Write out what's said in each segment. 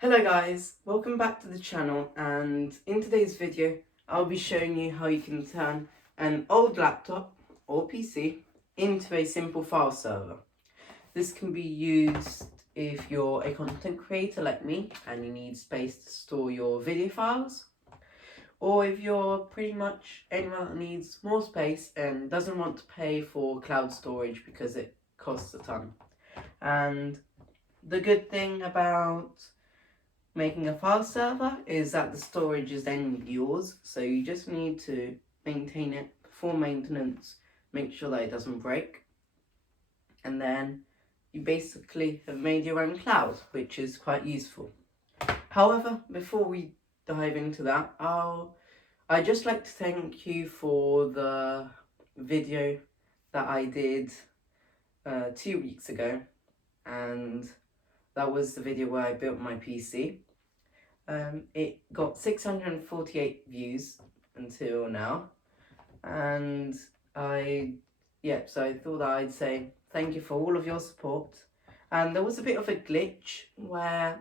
Hello guys, welcome back to the channel, and in today's video I'll be showing you how you can turn an old laptop or PC into a simple file server. This can be used if you're a content creator like me and you need space to store your video files, or if you're pretty much anyone that needs more space and doesn't want to pay for cloud storage because it costs a ton. And the good thing about making a file server is that the storage is then yours, so you just need to maintain it, perform maintenance, make sure that it doesn't break, and then you basically have made your own cloud, which is quite useful. However, before we dive into that, I'd just like to thank you for the video that I did 2 weeks ago, and that was the video where I built my PC. It got 648 views until now, and so I thought that I'd say thank you for all of your support. And there was a bit of a glitch where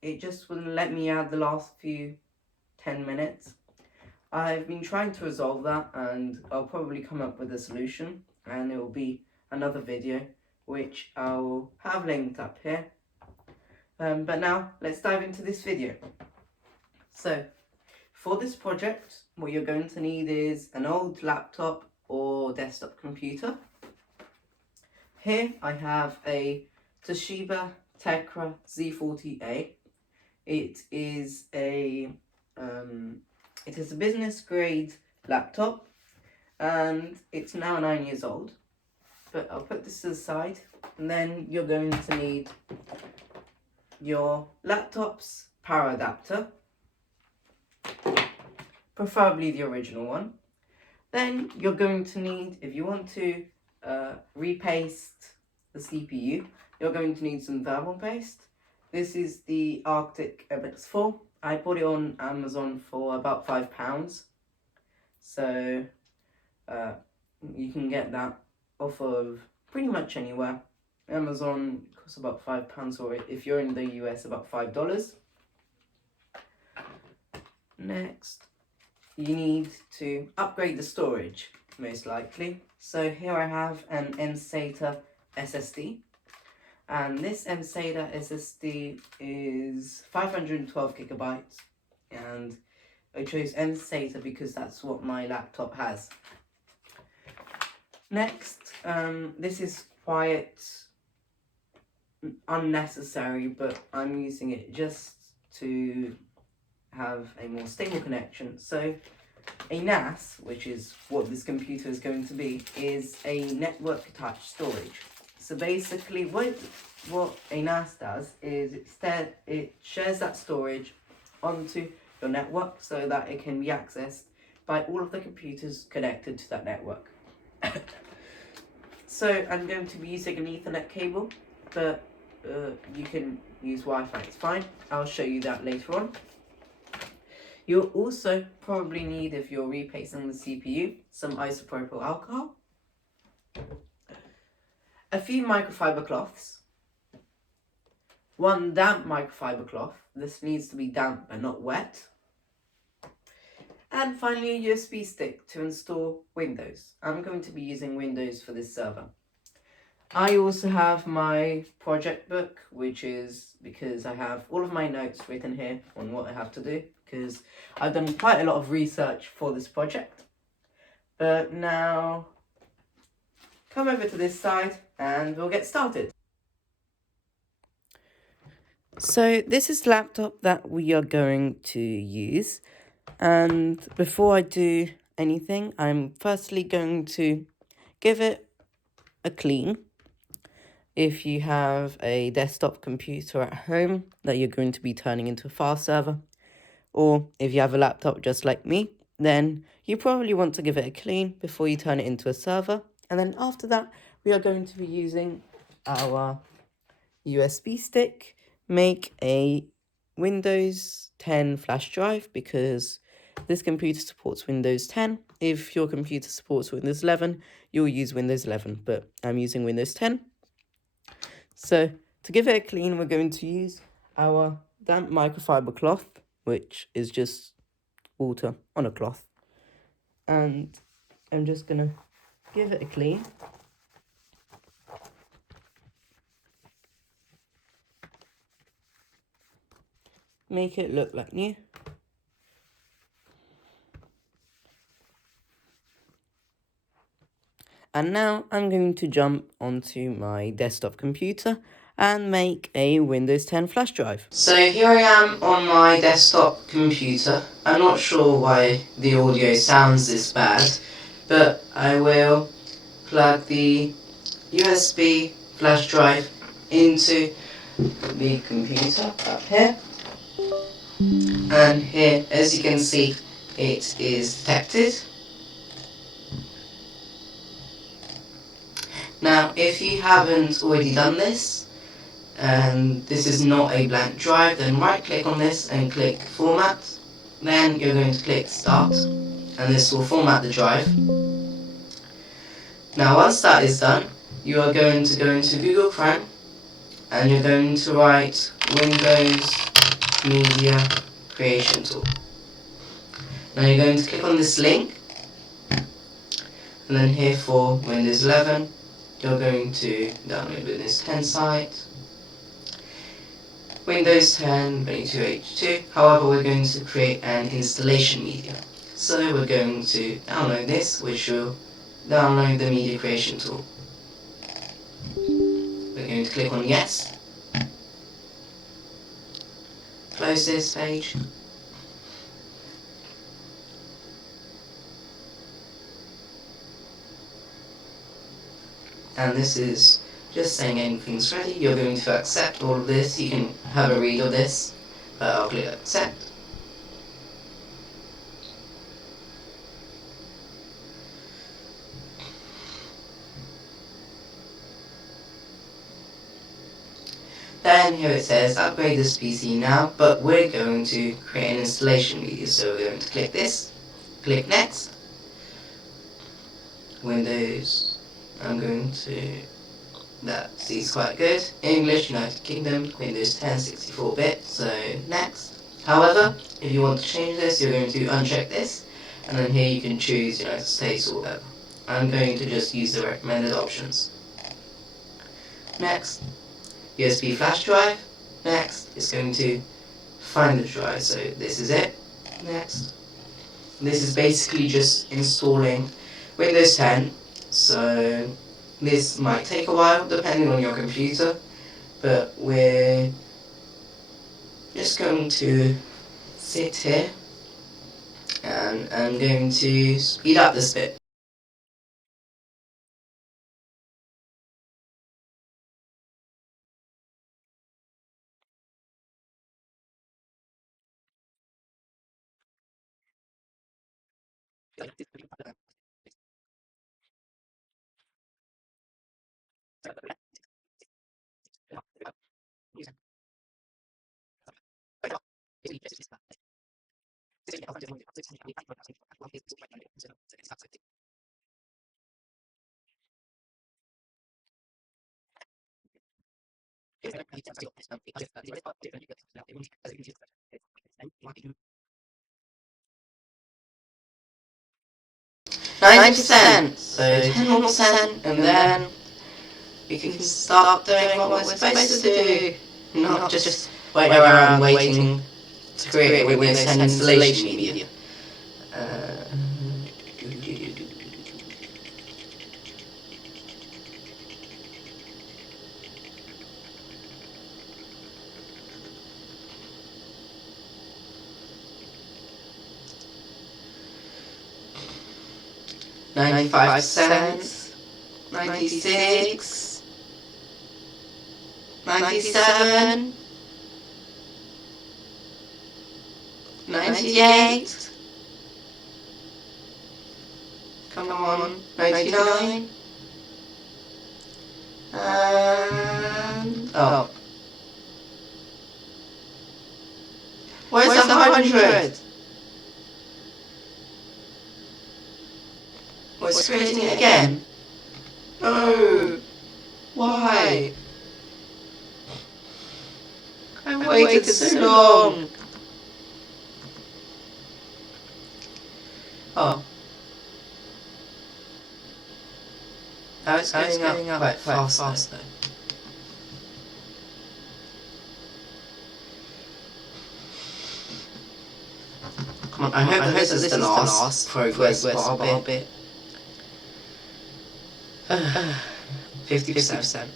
it just wouldn't let me add the last few 10 minutes. I've been trying to resolve that, and I'll probably come up with a solution, and it will be another video which I'll have linked up here. But now let's dive into this video. So for this project, what you're going to need is an old laptop or desktop computer. Here I have a Toshiba Tecra Z40A. It is a business grade laptop, and it's now 9 years old. But I'll put this to the side, and then you're going to need your laptop's power adapter, preferably the original one. Then you're going to need, if you want to repaste the CPU, you're going to need some thermal paste. This is the Arctic MX4. I bought it on Amazon for about £5. So you can get that off of pretty much anywhere. Amazon costs about £5, or if you're in the US, about $5. Next, you need to upgrade the storage, most likely. So here I have an mSATA SSD, and this mSATA SSD is 512 gigabytes, and I chose mSATA because that's what my laptop has. Next, this is quite unnecessary, but I'm using it just to have a more stable connection. So a NAS, which is what this computer is going to be, is a network attached storage. So basically what a NAS does is it shares that storage onto your network so that it can be accessed by all of the computers connected to that network. So I'm going to be using an Ethernet cable, but you can use Wi-Fi, it's fine. I'll show you that later on. You'll also probably need, if you're repasting the CPU, some isopropyl alcohol, a few microfiber cloths, one damp microfiber cloth. This needs to be damp but not wet. And finally, a USB stick to install Windows. I'm going to be using Windows for this server. I also have my project book, which is because I have all of my notes written here on what I have to do, because I've done quite a lot of research for this project. But now, come over to this side and we'll get started. So this is the laptop that we are going to use. And before I do anything, I'm firstly going to give it a clean. If you have a desktop computer at home that you're going to be turning into a file server, or if you have a laptop just like me, then you probably want to give it a clean before you turn it into a server. And then after that, we are going to be using our USB stick, make a Windows 10 flash drive, because this computer supports Windows 10. If your computer supports Windows 11, you'll use Windows 11, but I'm using Windows 10. So to give it a clean, we're going to use our damp microfiber cloth, which is just water on a cloth, and I'm just gonna give it a clean. Make it look like new. And now I'm going to jump onto my desktop computer and make a Windows 10 flash drive. So here I am on my desktop computer. I'm not sure why the audio sounds this bad, but I will plug the USB flash drive into the computer up here. And here, as you can see, it is detected. Now, if you haven't already done this, and this is not a blank drive, then right click on this and click format. Then you're going to click start, and this will format the drive. Now once that is done, you are going to go into Google Chrome, and you're going to write Windows Media Creation Tool. Now you're going to click on this link, and then here for Windows 11, you're going to download Windows 10 site. Windows 10 22H2. However, we're going to create an installation media. So we're going to download this, which will download the media creation tool. We're going to click on yes. Close this page. And this is just saying everything's ready. You're going to accept all of this. You can have a read of this, but I'll click accept. Then here it says upgrade this PC now, but we're going to create an installation media, so we're going to click this, click next, Windows, I'm going to, that seems quite good, English, United Kingdom, Windows 10 64-bit, so next. However, if you want to change this, you're going to uncheck this, and then here you can choose United States or whatever. I'm going to just use the recommended options. Next. USB flash drive. Next, it's going to find the drive, so this is it. Next. This is basically just installing Windows 10, so this might take a while depending on your computer, but we're just going to sit here and I'm going to speed up this bit. %, so 10 more percent, and then we can start doing what we're supposed to do, not just wait around waiting to create a Windows 10 installation media. 95%, 96, 97, 98, come on, 99, and, oh. Where's the 100? We're creating it again. No. Why? I waited waited so long? Oh. Oh, it's going up quite fast though. Come on, I hope that this is the last progress bar bit. 50%.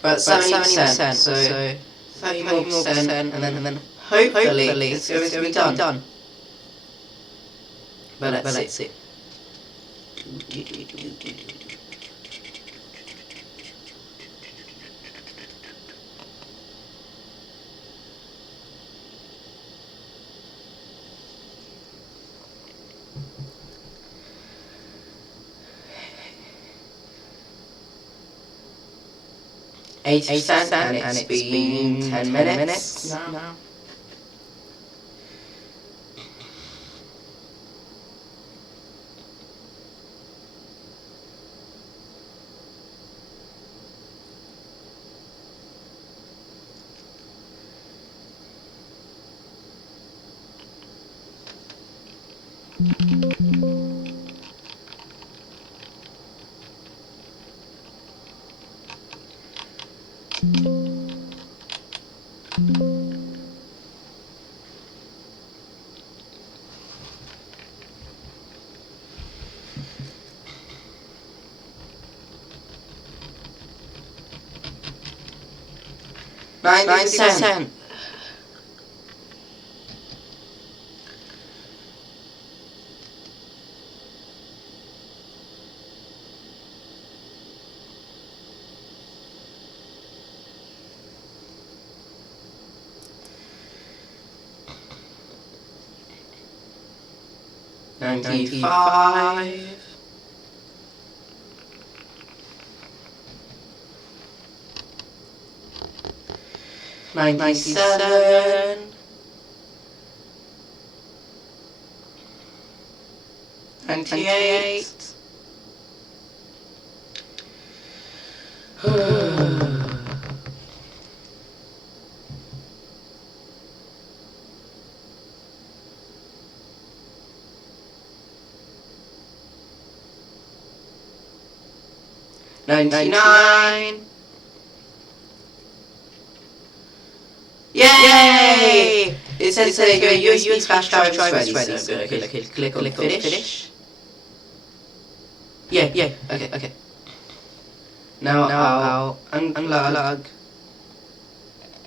But 70%, so 30 more percent, and then hopefully it's going to be done. But let's see. %, and it's been 10 minutes now. %. $95. 97. 98. 99. Yay! It says your USB flash drive is ready, so I'm going to click on finish. Yeah, okay. Now I'll unplug.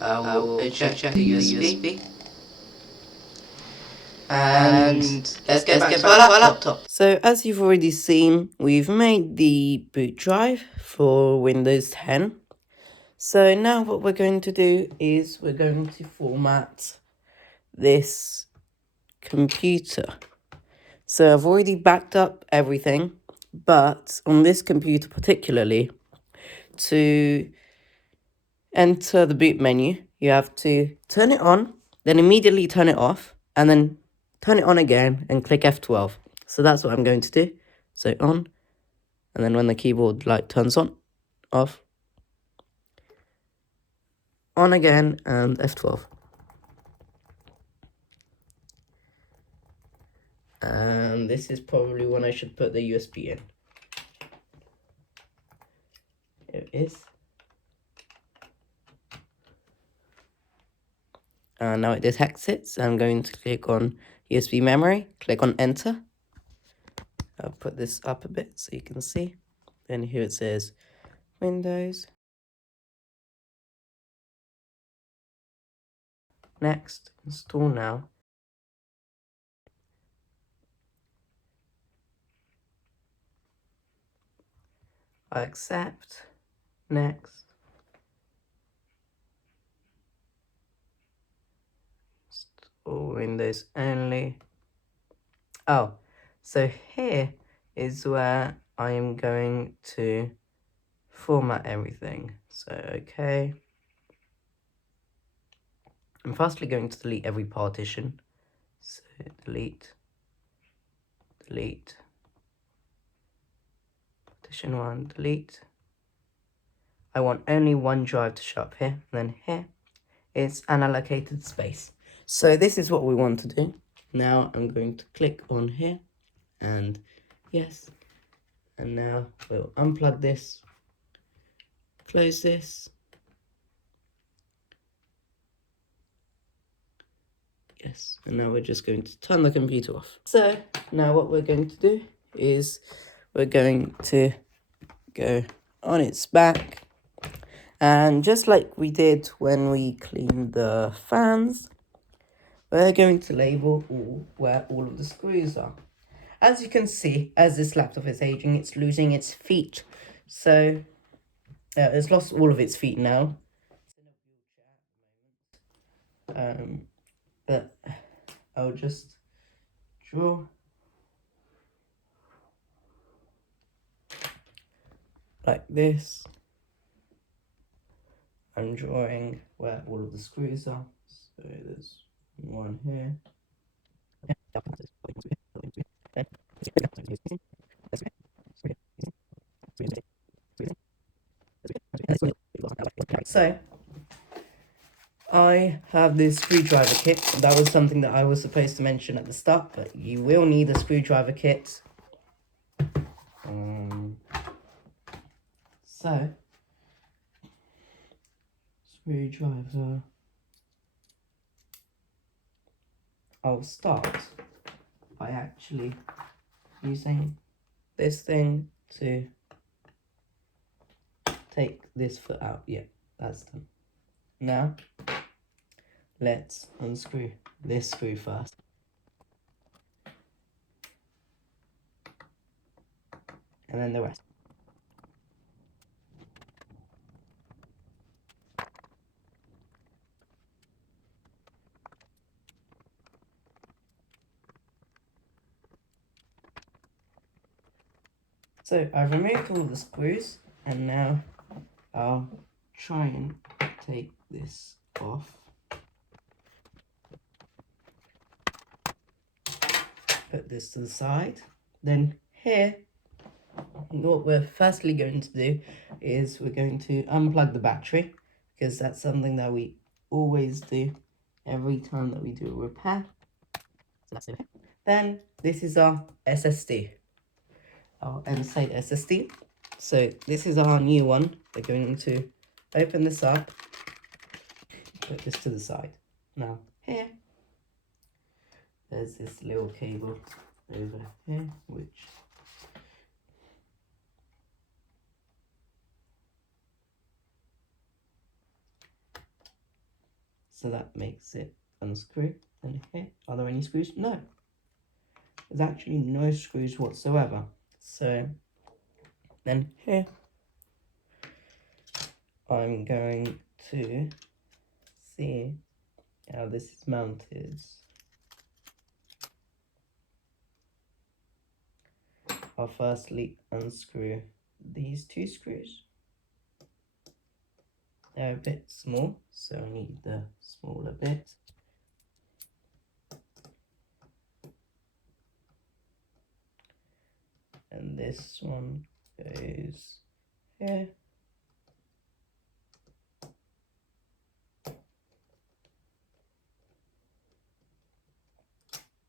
I'll eject the USB. And let's get back to our laptop. So as you've already seen, we've made the boot drive for Windows 10. So now what we're going to do is we're going to format this computer. So I've already backed up everything, but on this computer particularly, to enter the boot menu, you have to turn it on, then immediately turn it off, and then turn it on again and click F12. So that's what I'm going to do. So on, and then when the keyboard light turns on, off, on again, and F12. And this is probably when I should put the USB in. Here it is. Now it detects it, so I'm going to click on USB memory, click on enter. I'll put this up a bit so you can see. Then here it says Windows. Next, install now. I accept. Next. Install Windows only. Oh, so here is where I am going to format everything. So, okay. I'm firstly going to delete every partition. So, delete. Partition 1, delete. I want only one drive to show up here. And then here is unallocated space. So this is what we want to do. Now I'm going to click on here and yes. And now we'll unplug this, close this. Yes, and now we're just going to turn the computer off. So now what we're going to do is we're going to go on its back. And just like we did when we cleaned the fans, we're going to label where all of the screws are. As you can see, as this laptop is aging, it's losing its feet. So it's lost all of its feet now. But I'll just draw like this. I'm drawing where all of the screws are. So there's one here. So I have this screwdriver kit. That was something that I was supposed to mention at the start, but you will need a screwdriver kit. So screwdriver. I'll start by actually using this thing to take this foot out. Yeah, that's done. Now, let's unscrew this screw first. And then the rest. So I've removed all the screws, and now I'll try and take this off. Put this to the side. Then here, what we're firstly going to do is we're going to unplug the battery, because that's something that we always do every time that we do a repair. So that's okay. Then this is our SSD. Our M-State SSD. So this is our new one. We're going to open this up, put this to the side. Now here, there's this little cable over here, which so that makes it unscrew. And here, are there any screws? No. There's actually no screws whatsoever. So then here, I'm going to see how this is mounted. I'll firstly unscrew these two screws. They're a bit small, so I need the smaller bit. And this one goes here.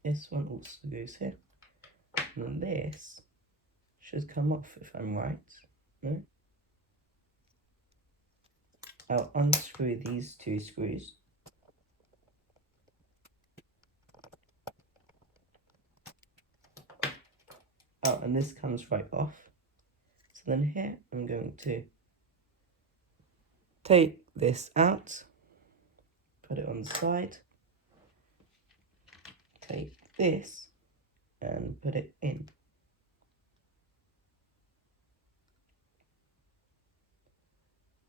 This one also goes here. And this should come off if I'm right. No? I'll unscrew these two screws. Oh, and this comes right off. So then here I'm going to take this out, put it on the side, take this and put it in.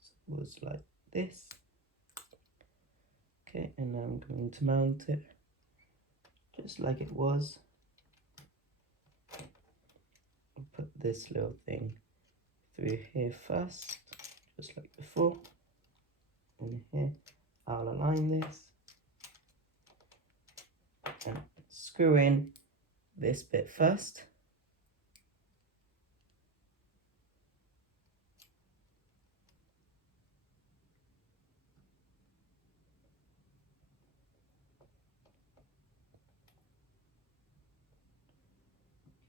So it was like this. Okay, and now I'm going to mount it just like it was. I'll put this little thing through here first, just like before. And here I'll align this and screw in this bit first.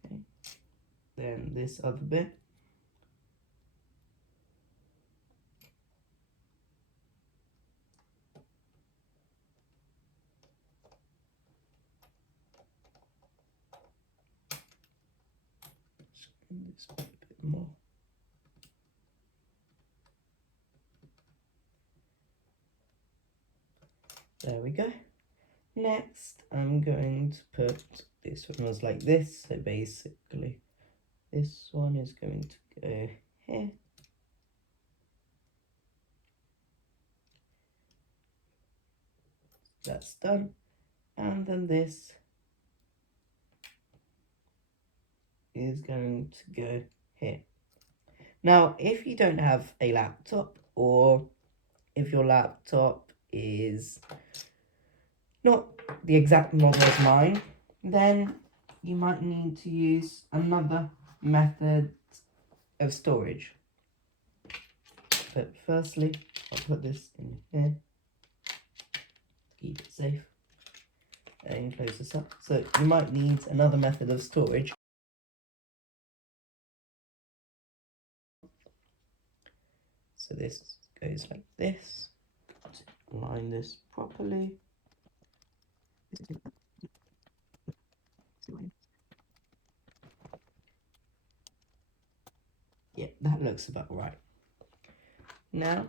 Okay. Then this other bit. This bit a bit more. There we go. Next, I'm going to put this one was like this. So basically, this one is going to go here. That's done. And then this is going to go here. Now, if you don't have a laptop, or if your laptop is not the exact model as mine, then you might need to use another method of storage. But firstly, I'll put this in here, keep it safe, and close this up. So you might need another method of storage. So this goes like this. Align this properly. Yeah, that looks about right. Now,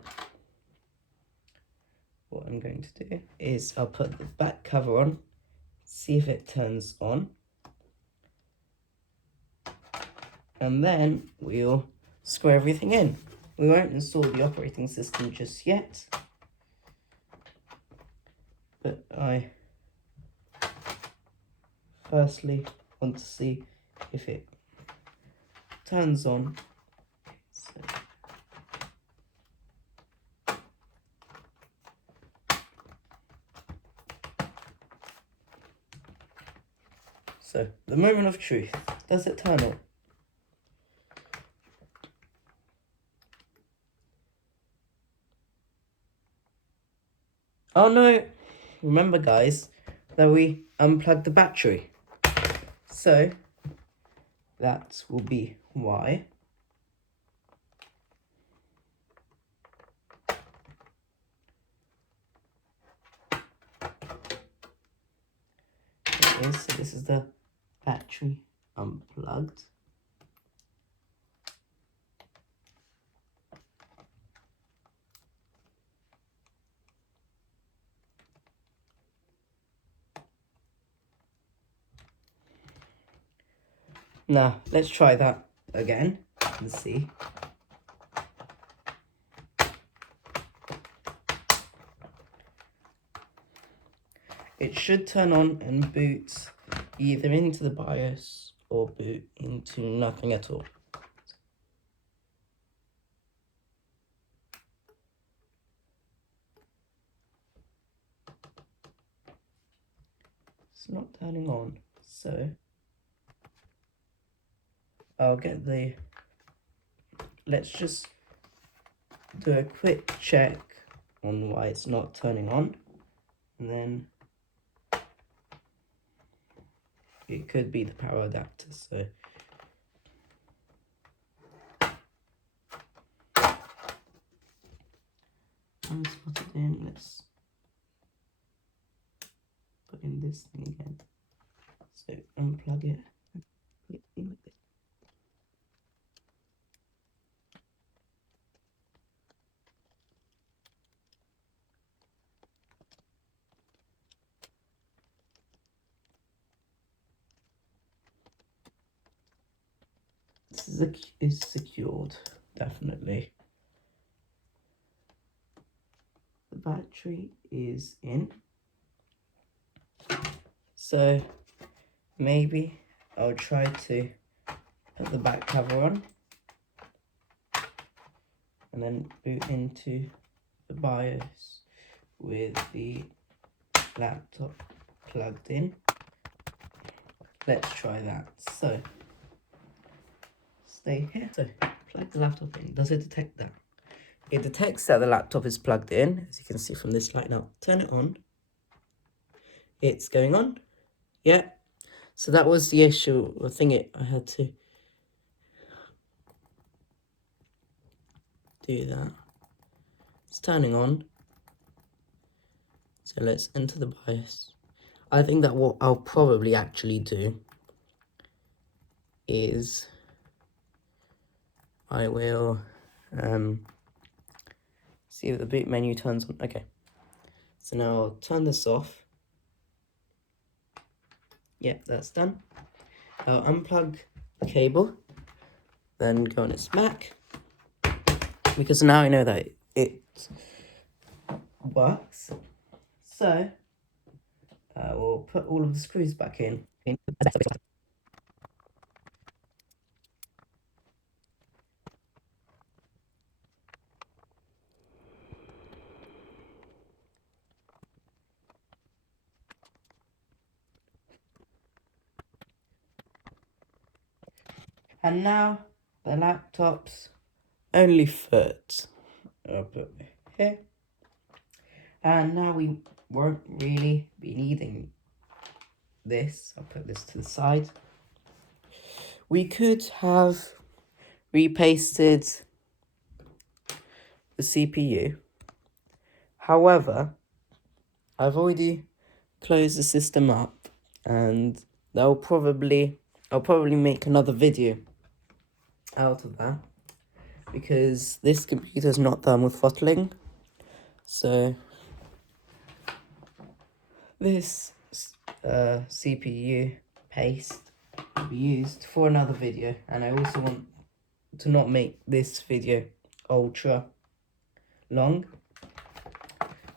what I'm going to do is I'll put the back cover on, see if it turns on, and then we'll screw everything in. We won't install the operating system just yet, but I firstly want to see if it turns on. So, the moment of truth, does it turn on? Oh no, remember guys, that we unplugged the battery. So, that will be why. Okay, so this is the battery unplugged. Now, let's try that again and see. It should turn on and boot either into the BIOS or boot into nothing at all. It's not turning on, so I'll get the, let's just do a quick check on why it's not turning on, and then it could be the power adapter, so let's put it in, let's put in this thing again, so unplug it, put it in like this. is secured, definitely. The battery is in. So maybe I'll try to put the back cover on and then boot into the BIOS with the laptop plugged in. Let's try that. So stay here. So plug the laptop in. Does it detect that? It detects that the laptop is plugged in, as you can see from this light. Now turn it on. It's going on. Yeah. So that was the issue. I think I had to do that. It's turning on. So let's enter the BIOS. I think that what I'll probably actually do is I will see if the boot menu turns on. Okay. So now I'll turn this off. Yep, that's done. I'll unplug the cable, then go on its Mac, because now I know that it works. So we'll put all of the screws back in. And now the laptop's only foot. I'll put it here. And now we won't really be needing this. I'll put this to the side. We could have repasted the CPU. However, I've already closed the system up, and I'll probably make another video out of that, because this computer is not thermal throttling. So this CPU paste will be used for another video, and I also want to not make this video ultra long.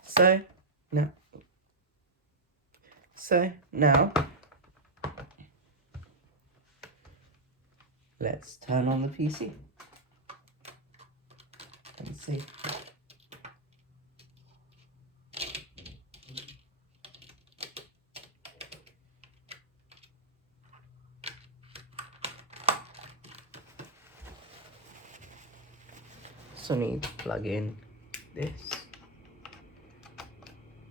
So now let's turn on the PC and see. So I need to plug in this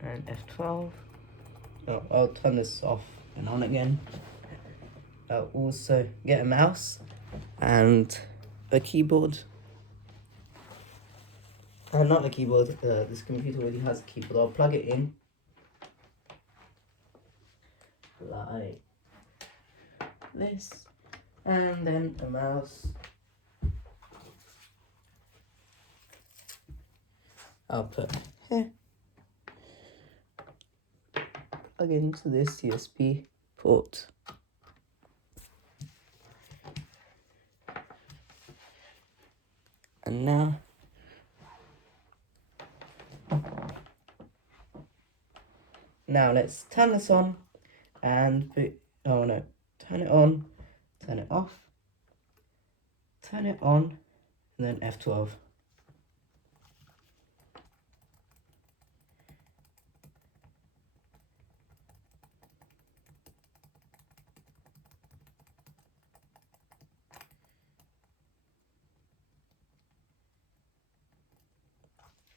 and F12. Oh, I'll turn this off and on again. I'll also get a mouse and a keyboard. Not a keyboard, this computer already has a keyboard. I'll plug it in like this, and then a mouse. I'll put here. Plug into this USB port. And now let's turn this on and turn it on, turn it off, turn it on, and then F12.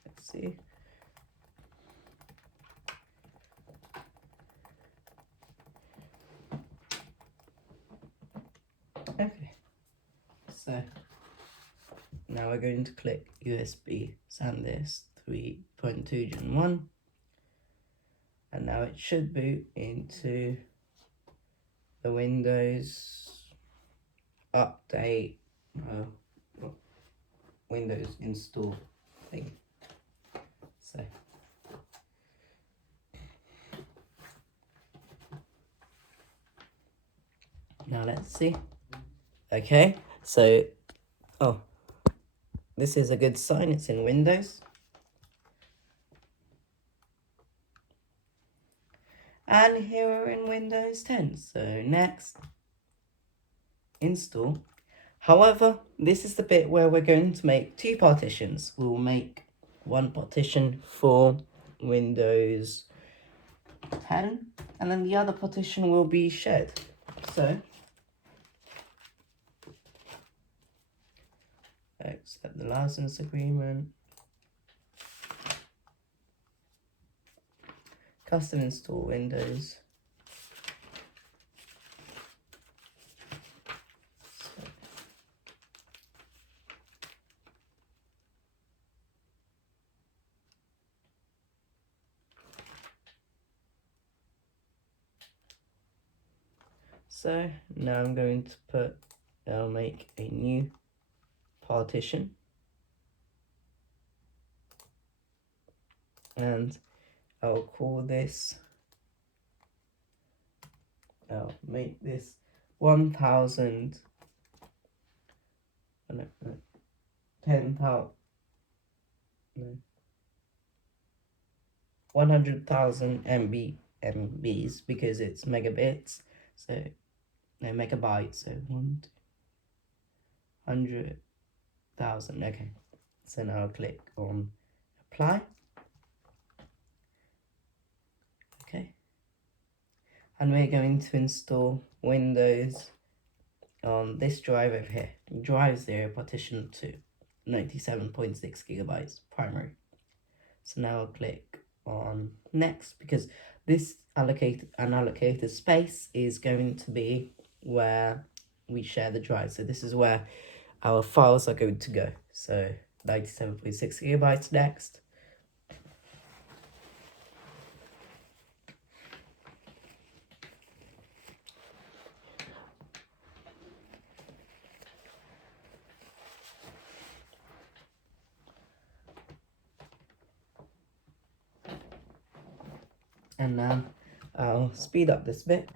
Let's see. Okay, so now we're going to click USB SanDisk 3.2 Gen 1, and now it should boot into the Windows update, Windows install thing. So now let's see. Okay, So, oh, this is a good sign, it's in Windows. And here we're in Windows 10. So next, install. However, this is the bit where we're going to make two partitions. We'll make one partition for Windows 10, and then the other partition will be shared. So, accept the license agreement. Custom install Windows. So now I'm going to I'll make a new partition. And I'll call this, I'll make this 10,000, 10,000, 100,000 MBs because it's megabits, so no megabytes, so 100,000. Okay, so now I'll click on apply. Okay, and we're going to install Windows on this drive over here, drive 0 partition to 97.6 gigabytes primary. So now I'll click on next, because this unallocated space is going to be where we share the drive. So this is where our files are going to go. So 97.6 gigabytes next. And now I'll speed up this bit.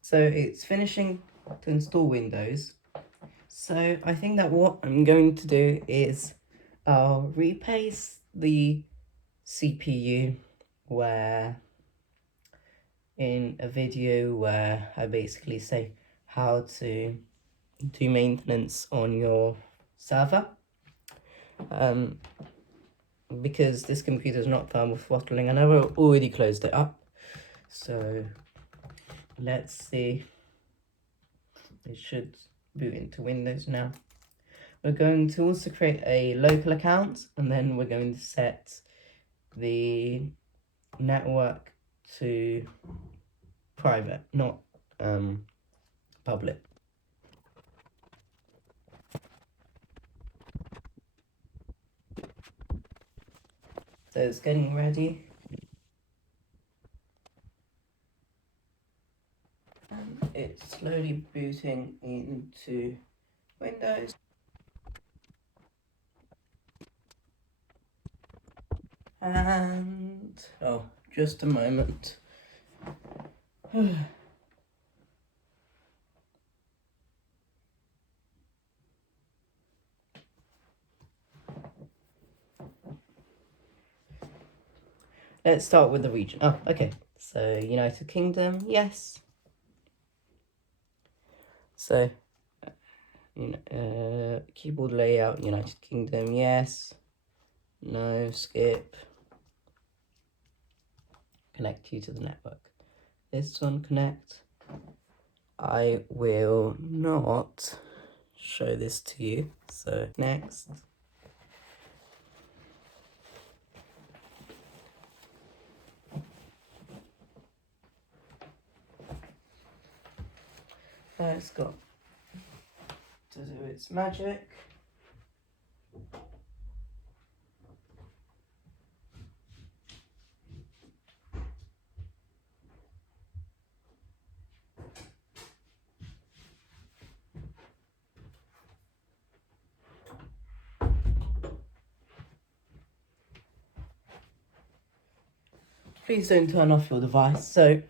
So it's finishing to install Windows. So I think that what I'm going to do is I'll replace the CPU where in a video where I basically say how to do maintenance on your server, because this computer is not thermal throttling and I've already closed it up. So let's see, it should boot into Windows now. We're going to also create a local account, and then we're going to set the network to private, not public. So it's getting ready. And it's slowly booting into Windows. And, oh, just a moment. Let's start with the region. Oh, okay. So, United Kingdom, yes. So, keyboard layout, United Kingdom, yes. No, skip. Connect you to the network. This one, connect. I will not show this to you. So, next. It's got to do its magic. please don't turn off your device. So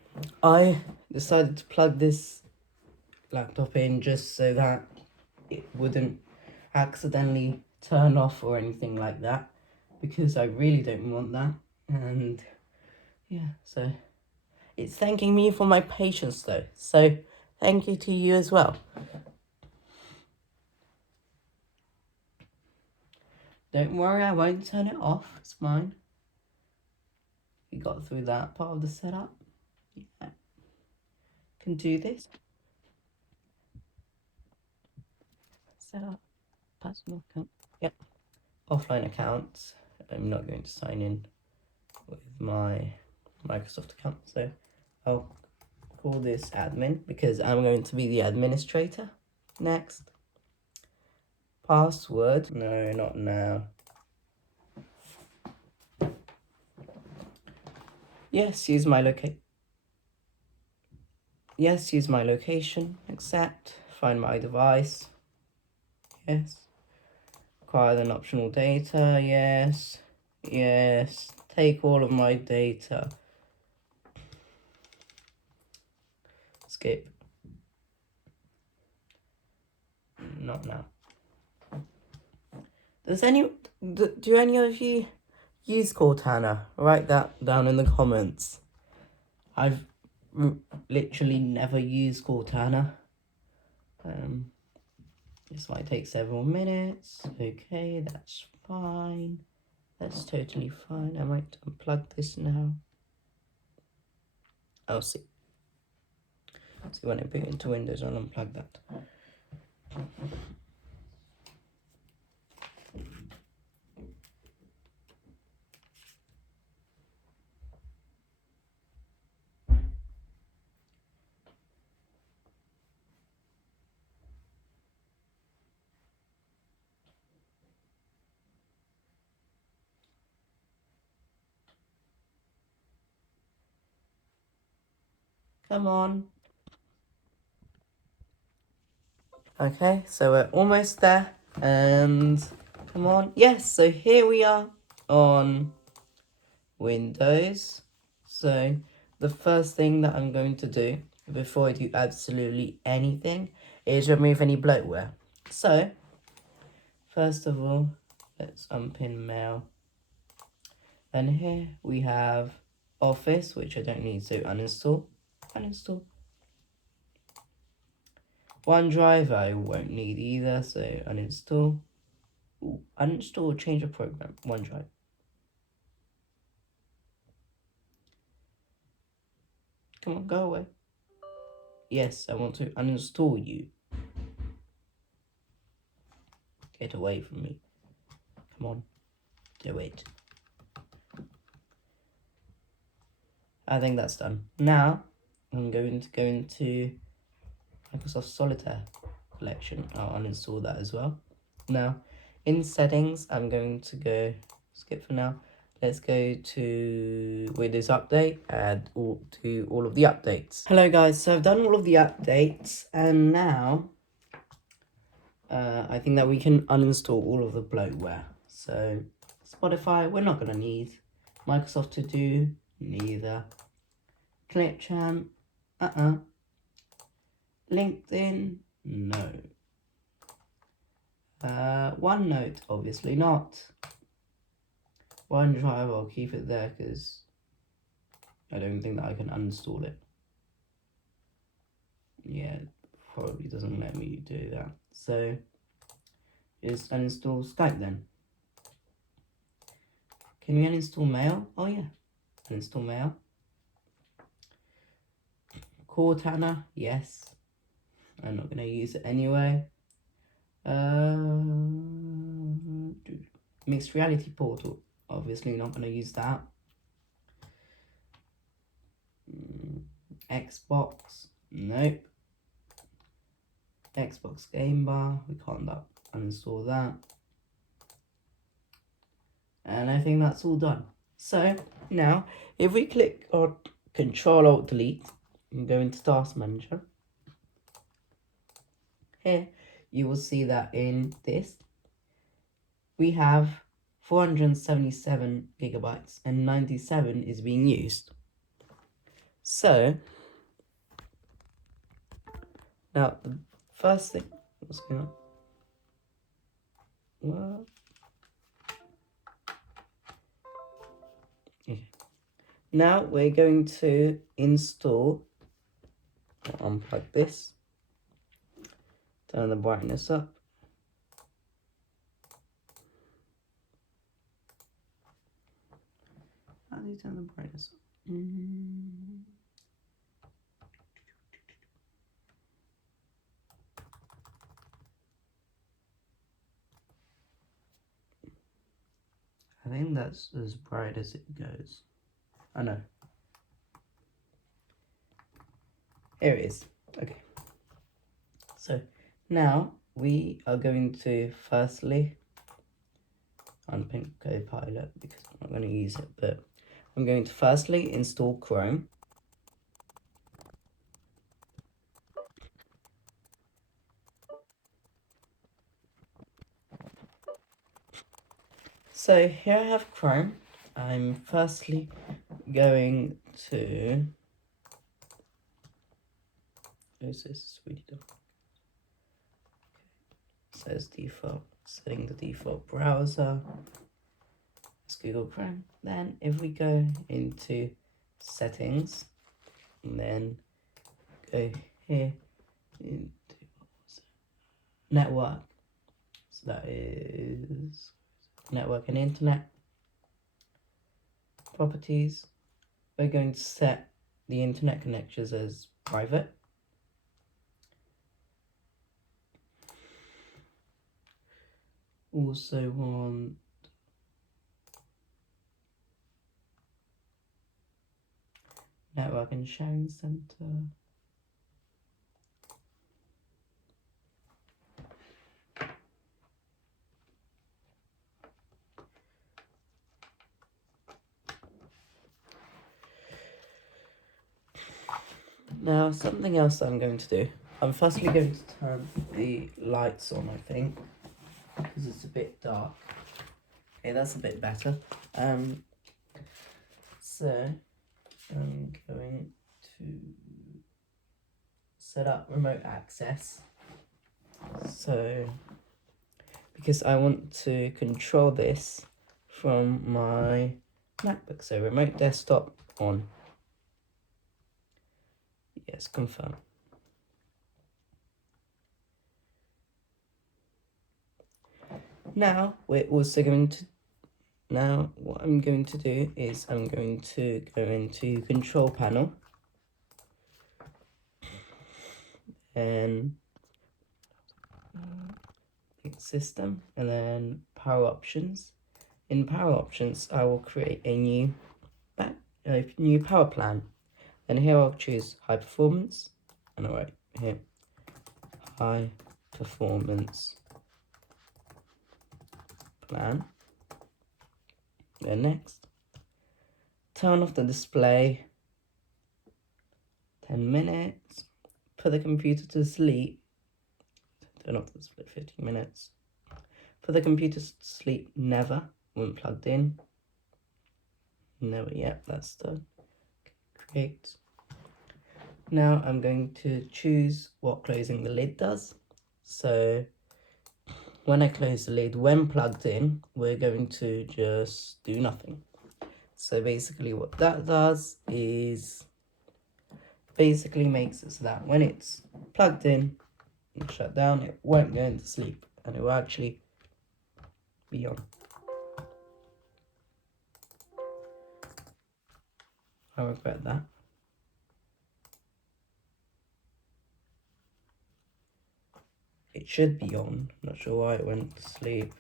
I decided to plug this laptop in just so that it wouldn't accidentally turn off or anything like that, because I really don't want that. And yeah, so it's thanking me for my patience though, so thank you to you as well. Don't worry, I won't turn it off, it's fine. We got through that part of the setup. Yeah, can do this. Setup, personal account, yep. Offline accounts, I'm not going to sign in with my Microsoft account, so I'll call this admin because I'm going to be the administrator. Next. Password, no, not now. Yes, use my location, accept, find my device, yes. Acquire an optional data, yes, yes, take all of my data. Skip. Not now. Do any of you use Cortana? Write that down in the comments. I've literally never used Cortana. This might take several minutes. Okay, that's fine. That's totally fine. I might unplug this now. I'll see. See, when I boot into Windows, I'll unplug that. Come on. Okay, so we're almost there. And come on. Yes, so here we are on Windows. So the first thing that I'm going to do before I do absolutely anything is remove any bloatware. So first of all, let's unpin mail. And here we have Office, which I don't need, so uninstall. Uninstall. OneDrive I won't need either, so uninstall. Ooh, uninstall, change of program, OneDrive. Come on, go away. Yes, I want to uninstall you. Get away from me. Come on, do it. I think that's done. Now, I'm going to go into Microsoft Solitaire collection. I'll uninstall that as well. Now, in settings, I'm going to go, skip for now. Let's go to Windows Update, add to all of the updates. Hello guys, so I've done all of the updates, and now I think that we can uninstall all of the bloatware. So Spotify, we're not going to need. Microsoft To Do, neither. Clipchamp, LinkedIn, no. OneNote, obviously not. OneDrive, I'll keep it there because I don't think that I can uninstall it. Yeah, it probably doesn't let me do that. So just uninstall Skype then. Can you uninstall Mail? Oh yeah, uninstall Mail. Cortana, yes. I'm not going to use it anyway. Mixed Reality Portal, obviously not going to use that. Xbox, nope. Xbox Game Bar, we can't uninstall that. And I think that's all done. So now, if we click on Control-Alt-Delete and go into Task Manager, here you will see that in this we have 477 gigabytes and 97 is being used. So now the first thing, what's going on? What? Okay. Now we're going to install, unplug this, turn the brightness up. How do you turn the brightness up? I think that's as bright as it goes. I know. Here it is. Okay. So now we are going to firstly unpin Copilot because I'm not going to use it, but I'm going to firstly install Chrome. So here I have Chrome. I'm firstly going to, who's this sweetie dog? Okay. Says default, setting the default browser. It's Google Chrome. Then if we go into settings, and then go here into network. So that is network and internet. Properties. We're going to set the internet connections as private. Also want network and sharing center. Now something else I'm going to do. I'm firstly going to turn the lights on, I think, because it's a bit dark. Okay, that's a bit better. So I'm going to set up remote access. So because I want to control this from my MacBook. So remote desktop on. Yes, confirm. Now we're also going to, now what I'm going to do is I'm going to go into control panel and system and then power options. In power options I will create a new power plan, and here I'll choose high performance and I'll write here high performance plan. Then next, turn off the display 10 minutes, put the computer to sleep, turn off the display 15 minutes, put the computer to sleep never when plugged in, never yet, that's done. Create. Now I'm going to choose what closing the lid does. So when I close the lid, when plugged in, we're going to just do nothing. So basically what that does is basically makes it so that when it's plugged in and shut down, it won't go into sleep and it will actually be on. I regret that. It should be on. Not sure why it went to sleep.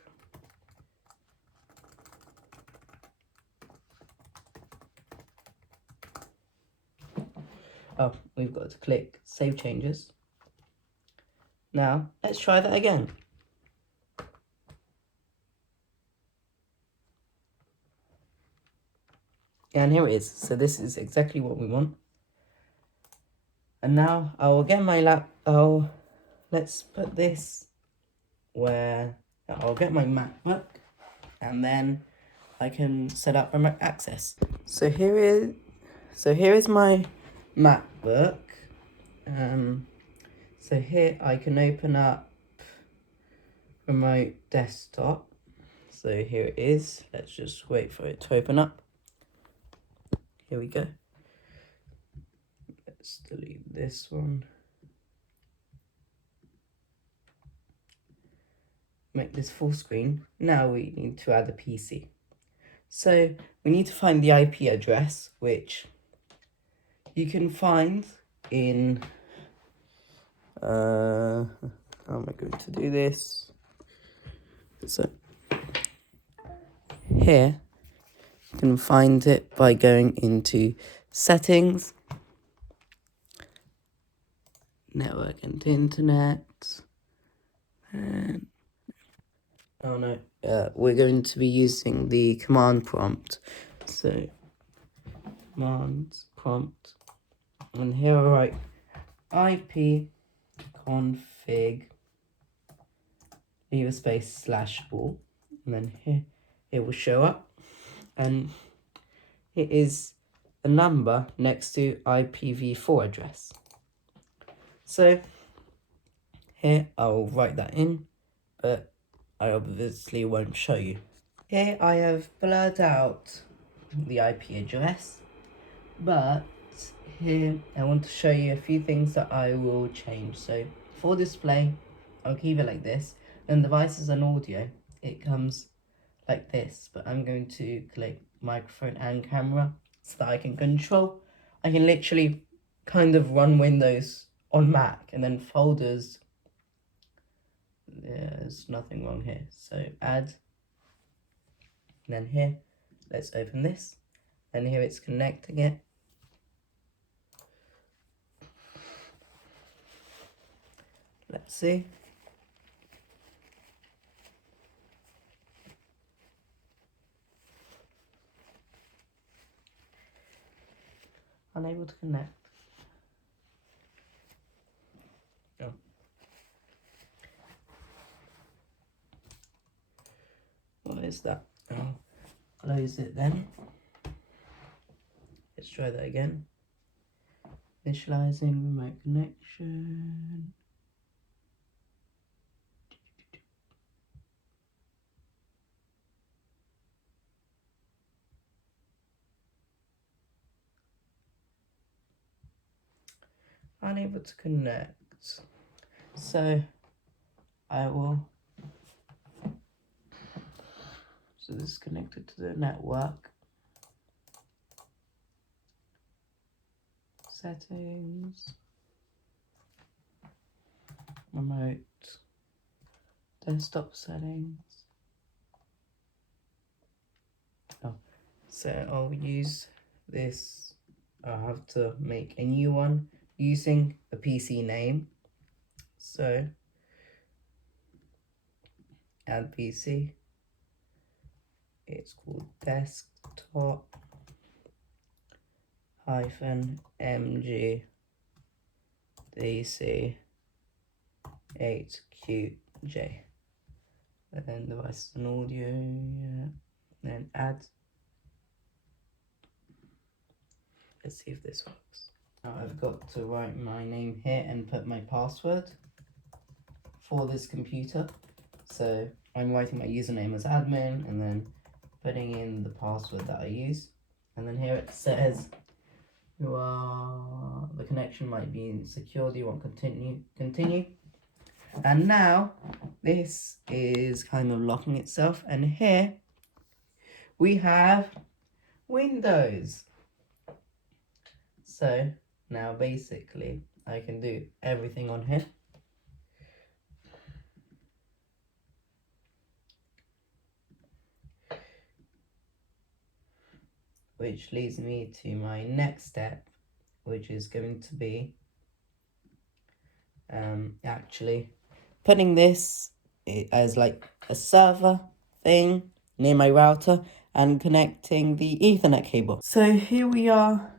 Oh, we've got to click Save Changes. Now, let's try that again. And here it is. So this is exactly what we want. And now I will get my let's put this where I'll get my MacBook and then I can set up remote access. So here is my MacBook. So here I can open up remote desktop. So here it is. Let's just wait for it to open up. Here we go. Let's delete this one. Make this full screen. Now we need to add a PC. So we need to find the IP address, which you can find in how am I going to do this? So here you can find it by going into settings, network and internet, and oh no, we're going to be using the command prompt. So command prompt, and here I write IP config, leave a space /all, and then here it will show up, and it is a number next to IPv4 address. So here I'll write that in, but I obviously won't show you. Here I have blurred out the IP address, but here I want to show you a few things that I will change. So for display, I'll keep it like this, and devices and audio, it comes like this, but I'm going to click microphone and camera so that I can control. I can literally kind of run Windows on Mac, and then folders, there's nothing wrong here. So add, and then here, let's open this, and here it's connecting it. Let's see. Unable to connect. Oh. What is that? I'll close it then. Let's try that again. Initializing remote connection. Unable to connect. So I will. So this is connected to the network. Settings. Remote. Desktop settings. Oh, so I'll use this. I'll have to make a new one using the PC name. So add PC. It's called desktop -mg DC 8QJ. And then devices and audio, yeah. Then add. Let's see if this works. Now I've got to write my name here and put my password for this computer. So I'm writing my username as admin and then putting in the password that I use. And then here it says the connection might be insecure. Do you want continue? And now this is kind of locking itself, and here we have Windows. So now basically I can do everything on here. Which leads me to my next step, which is going to be actually putting this as like a server thing near my router and connecting the Ethernet cable. So here we are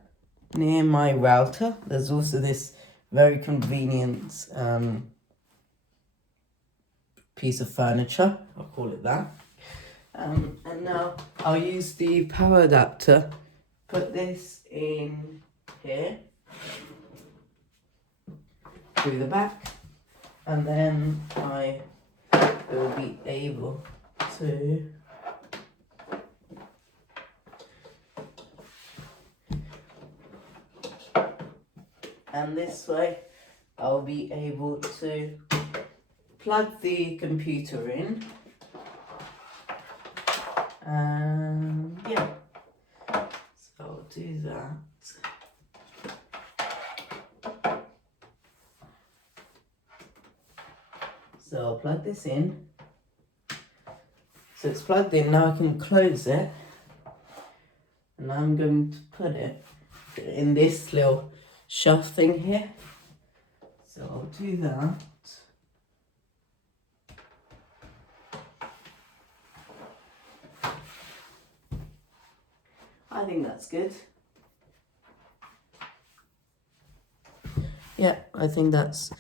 near my router. There's also this very convenient piece of furniture, I'll call it that. And now I'll use the power adapter, put this in here, through the back, and then I will be able to and this way I'll be able to plug the computer in, and yeah, so I'll do that. So I'll plug this in. So it's plugged in, now I can close it. And I'm going to put it in this little shelf thing here. So I'll do that. I think that's good. Yeah, I think that's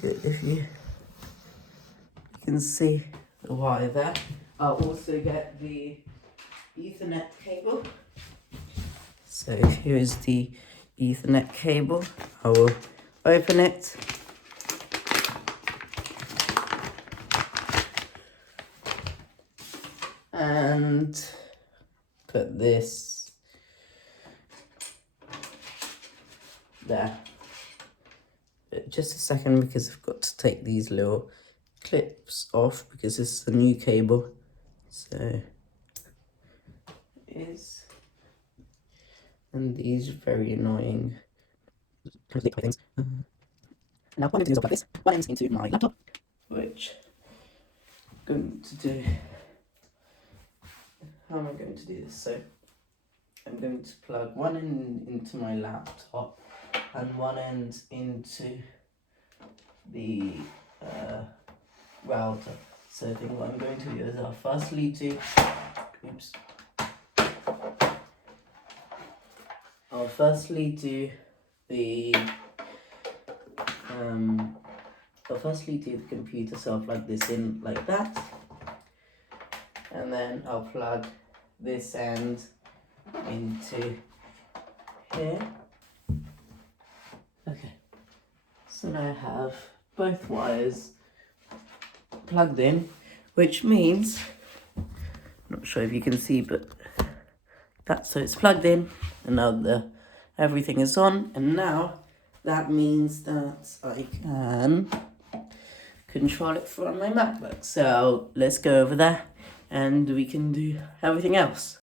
good. If you can see the wire there. I'll also get the Ethernet cable. So here is the Ethernet cable. I will open it. And put this there. Just a second, because I've got to take these little clips off because this is a new cable. So is, and these are very annoying things. Now what I'm going to do is I'll plug this one end into my laptop, which I'm going to do. How am I going to do this? So I'm going to plug one end into my laptop and one end into the router. So I think what I'm going to do is I'll firstly do, I'll firstly do the computer, so I'll plug this in like that, and then I'll plug this end into here. Okay, so now I have both wires plugged in, which means, I'm not sure if you can see, but that's, so it's plugged in, and now everything is on, and now that means that I can control it from my MacBook. So let's go over there and we can do everything else.